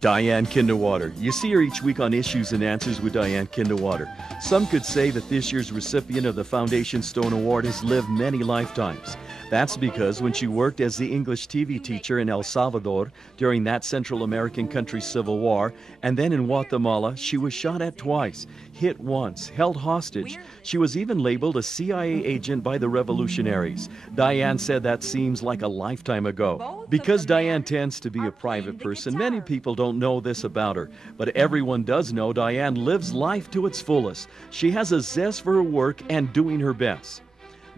Diane Kinderwater. You see her each week on Issues and Answers with Diane Kinderwater. Some could say that this year's recipient of the Foundation Stone Award has lived many lifetimes. That's because when she worked as the English TV teacher in El Salvador during that Central American country's civil war, and then in Guatemala, she was shot at twice, hit once, held hostage. She was even labeled a CIA agent by the revolutionaries. Diane said that seems like a lifetime ago. Because Diane tends to be a private person, many people don't know this about her, but everyone does know Diane lives life to its fullest. She has a zest for her work and doing her best.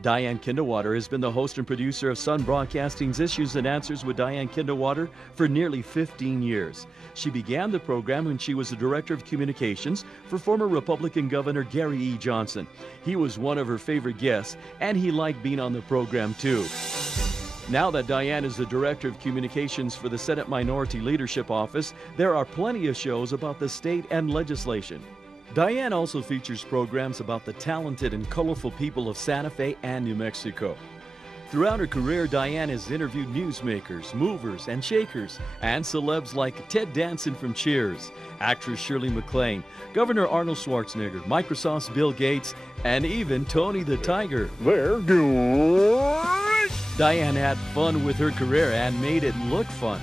Diane Kinderwater has been the host and producer of Sun Broadcasting's Issues and Answers with Diane Kinderwater for nearly 15 years. She began the program when she was the Director of Communications for former Republican Governor Gary E. Johnson. He was one of her favorite guests, and he liked being on the program too. Now that Diane is the Director of Communications for the Senate Minority Leadership Office, there are plenty of shows about the state and legislation. Diane also features programs about the talented and colorful people of Santa Fe and New Mexico. Throughout her career, Diane has interviewed newsmakers, movers, and shakers, and celebs like Ted Danson from Cheers, actress Shirley MacLaine, Governor Arnold Schwarzenegger, Microsoft's Bill Gates, and even Tony the Tiger. They're good. Diane had fun with her career and made it look fun.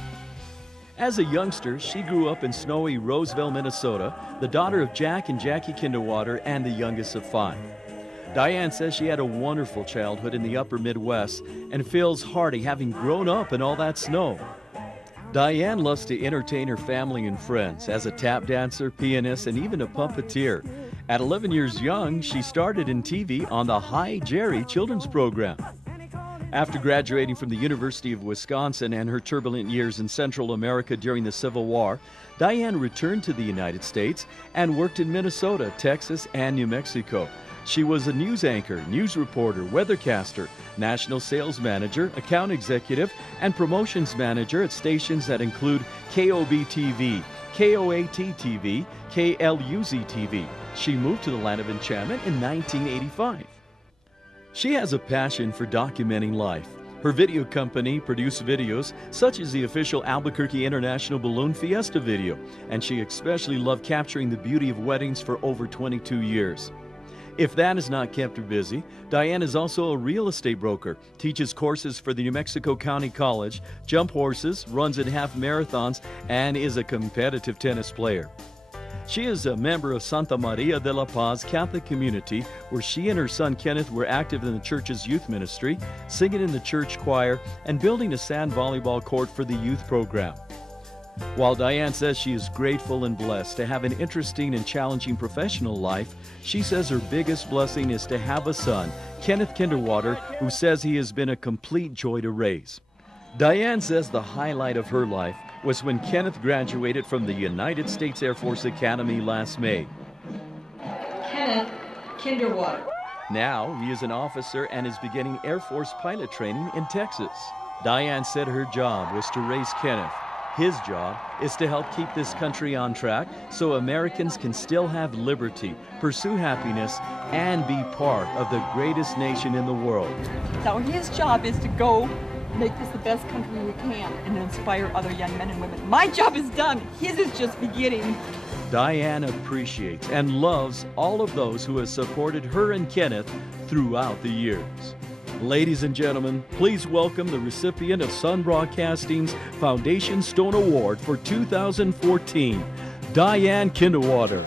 As a youngster, she grew up in snowy Roseville, Minnesota, the daughter of Jack and Jackie Kinderwater and the youngest of 5. Diane says she had a wonderful childhood in the upper Midwest and feels hearty having grown up in all that snow. Diane loves to entertain her family and friends as a tap dancer, pianist, and even a puppeteer. At 11 years young, she started in TV on the Hi Jerry children's program. After graduating from the University of Wisconsin and her turbulent years in Central America during the Civil War, Diane returned to the United States and worked in Minnesota, Texas, and New Mexico. She was a news anchor, news reporter, weathercaster, national sales manager, account executive, and promotions manager at stations that include KOB-TV, KOAT-TV, KLUZ-TV. She moved to the land of enchantment in 1985. She has a passion for documenting life. Her video company produced videos such as the official Albuquerque International Balloon Fiesta video, and she especially loved capturing the beauty of weddings for over 22 years. If that has not kept her busy, Diane is also a real estate broker, teaches courses for the New Mexico County College, jump horses, runs in half marathons, and is a competitive tennis player. She is a member of Santa Maria de la Paz Catholic community, where she and her son Kenneth were active in the church's youth ministry, singing in the church choir, and building a sand volleyball court for the youth program. While Diane says she is grateful and blessed to have an interesting and challenging professional life, she says her biggest blessing is to have a son, Kenneth Kinderwater, who says he has been a complete joy to raise. Diane says the highlight of her life was when Kenneth graduated from the United States Air Force Academy last May. Kenneth Kinderwater. Now he is an officer and is beginning Air Force pilot training in Texas. Diane said her job was to raise Kenneth. His job is to help keep this country on track so Americans can still have liberty, pursue happiness, and be part of the greatest nation in the world. So his job is to go make this the best country we can and inspire other young men and women. My job is done. His is just beginning. Diane appreciates and loves all of those who have supported her and Kenneth throughout the years. Ladies and gentlemen, please welcome the recipient of Sun Broadcasting's Foundation Stone Award for 2014, Diane Kinderwater.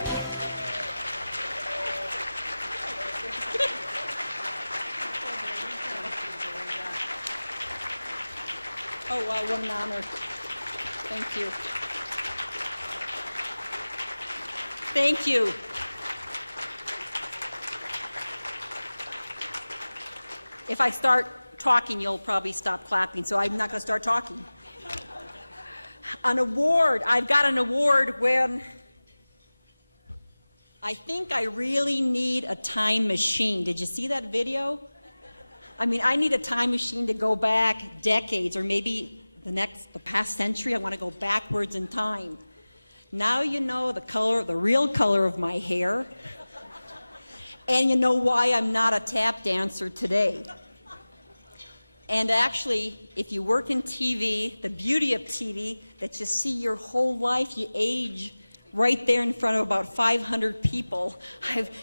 Oh, wow, what an honor. Thank you. Thank you. If I start talking, you'll probably stop clapping, so I'm not going to start talking. An award. I've got an award when I think I really need a time machine. Did you see that video? I mean, I need a time machine to go back decades, or maybe the past century. I want to go backwards in time. Now you know the real color of my hair, and you know why I'm not a tap dancer today. And actually, if you work in TV, the beauty of TV, that you see your whole life, you age right there in front of about 500 people.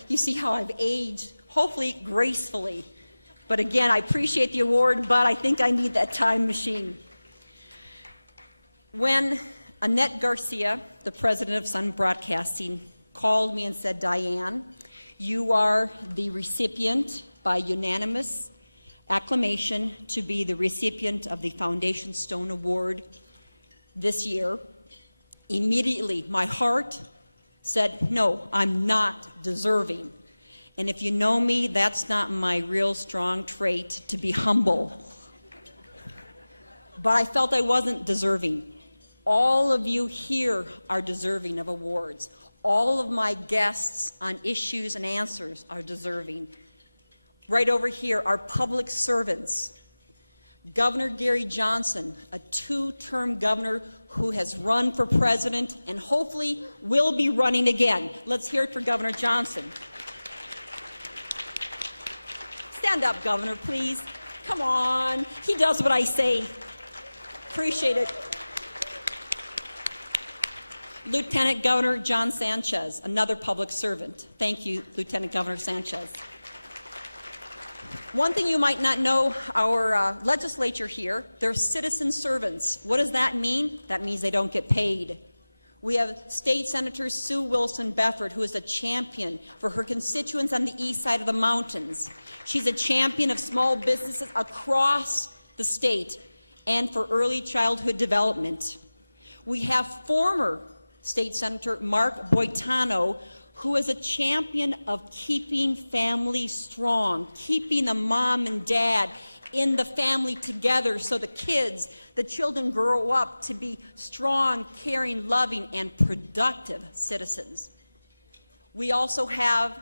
You see how I've aged, hopefully gracefully. But again, I appreciate the award, but I think I need that time machine. When Annette Garcia, the president of Sun Broadcasting, called me and said, Diane, you are the recipient by unanimous acclamation to be the recipient of the Foundation Stone Award this year, immediately my heart said, no, I'm not deserving. And if you know me, that's not my real strong trait, to be humble. But I felt I wasn't deserving. All of you here are deserving of awards. All of my guests on Issues and Answers are deserving. Right over here are public servants. Governor Gary Johnson, a two-term governor who has run for president and hopefully will be running again. Let's hear it for Governor Johnson. Stand up, Governor, please. Come on. He does what I say. Appreciate it. Lieutenant Governor John Sanchez, another public servant. Thank you, Lieutenant Governor Sanchez. One thing you might not know, our legislature here, they're citizen servants. What does that mean? That means they don't get paid. We have State Senator Sue Wilson Befford, who is a champion for her constituents on the east side of the mountains. She's a champion of small businesses across the state and for early childhood development. We have former State Senator Mark Boitano, who is a champion of keeping families strong, keeping the mom and dad in the family together so the children grow up to be strong, caring, loving, and productive citizens. We also have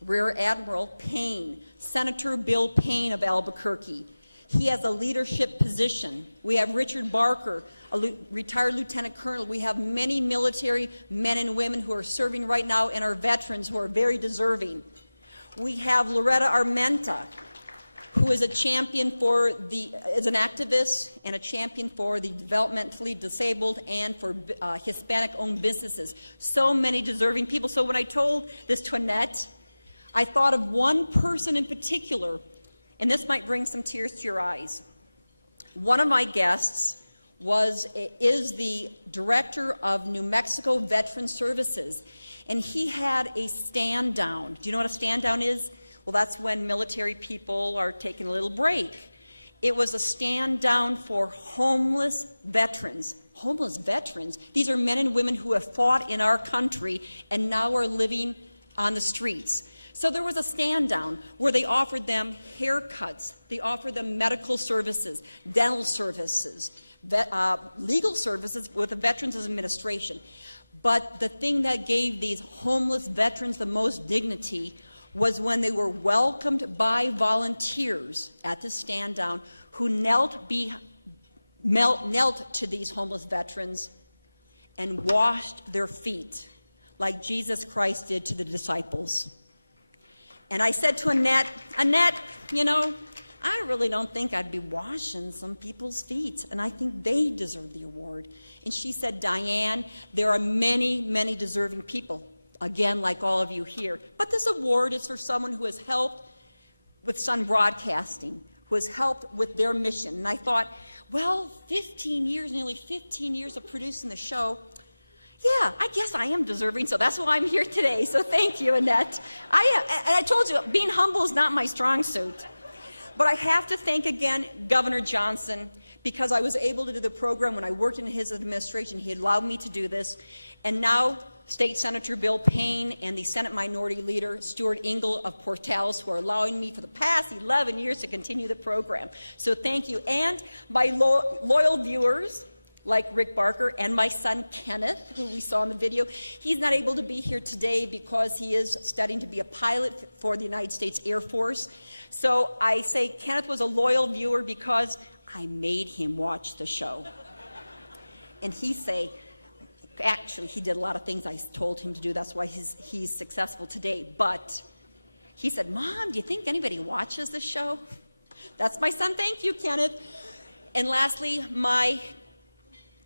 Rear Admiral Payne, Senator Bill Payne of Albuquerque. He has a leadership position. We have Richard Barker, a retired lieutenant colonel. We have many military men and women who are serving right now and our veterans who are very deserving. We have Loretta Armenta, who is a champion is an activist and a champion for the developmentally disabled and for Hispanic-owned businesses. So many deserving people. So when I told this to Annette, I thought of one person in particular, and this might bring some tears to your eyes. One of my guests is the director of New Mexico Veteran Services, and he had a stand down. Do you know what a stand down is? Well, that's when military people are taking a little break. It was a stand down for homeless veterans. Homeless veterans? These are men and women who have fought in our country and now are living on the streets. So there was a stand down where they offered them haircuts, they offered them medical services, dental services, legal services with the Veterans Administration. But the thing that gave these homeless veterans the most dignity was when they were welcomed by volunteers at the stand down who knelt to these homeless veterans and washed their feet like Jesus Christ did to the disciples. And I said to Annette, you know, I really don't think I'd be washing some people's feet, and I think they deserve the award. And she said, Diane, there are many, many deserving people, again, like all of you here. But this award is for someone who has helped with Sun Broadcasting, who has helped with their mission. And I thought, well, 15 years, nearly 15 years of producing the show, yeah, I guess I am deserving, so that's why I'm here today. So thank you, Annette. And I told you, being humble is not my strong suit. But I have to thank again Governor Johnson, because I was able to do the program when I worked in his administration. He allowed me to do this. And now State Senator Bill Payne and the Senate Minority Leader Stuart Ingle of Portales, who are allowing me for the past 11 years to continue the program. So thank you. And my loyal viewers, like Rick Barker, and my son Kenneth, who we saw in the video. He's not able to be here today because he is studying to be a pilot for the United States Air Force. So I say Kenneth was a loyal viewer because I made him watch the show. And actually he did a lot of things I told him to do, that's why he's successful today. But he said, Mom, do you think anybody watches this show? That's my son. Thank you, Kenneth. And lastly, my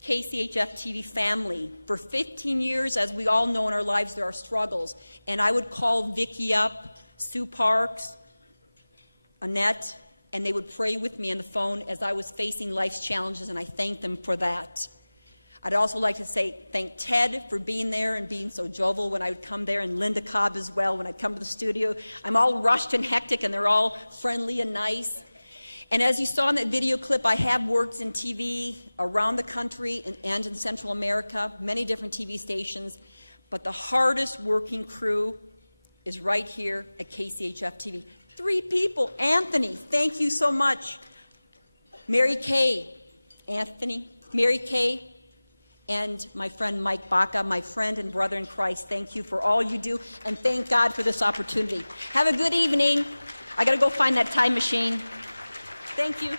KCHF TV family. For 15 years, as we all know in our lives, there are struggles. And I would call Vicki up, Sue Parks, Annette, and they would pray with me on the phone as I was facing life's challenges, and I thank them for that. I'd also like to thank Ted for being there and being so jovial when I would come there, and Linda Cobb as well when I'd come to the studio. I'm all rushed and hectic, and they're all friendly and nice. And as you saw in that video clip, I have worked in TV around the country and in Central America, many different TV stations, but the hardest working crew is right here at KCHF TV. 3 people. Anthony, thank you so much. Mary Kay, Anthony, Mary Kay, and my friend Mike Baca, my friend and brother in Christ. Thank you for all you do, and thank God for this opportunity. Have a good evening. I got to go find that time machine. Thank you.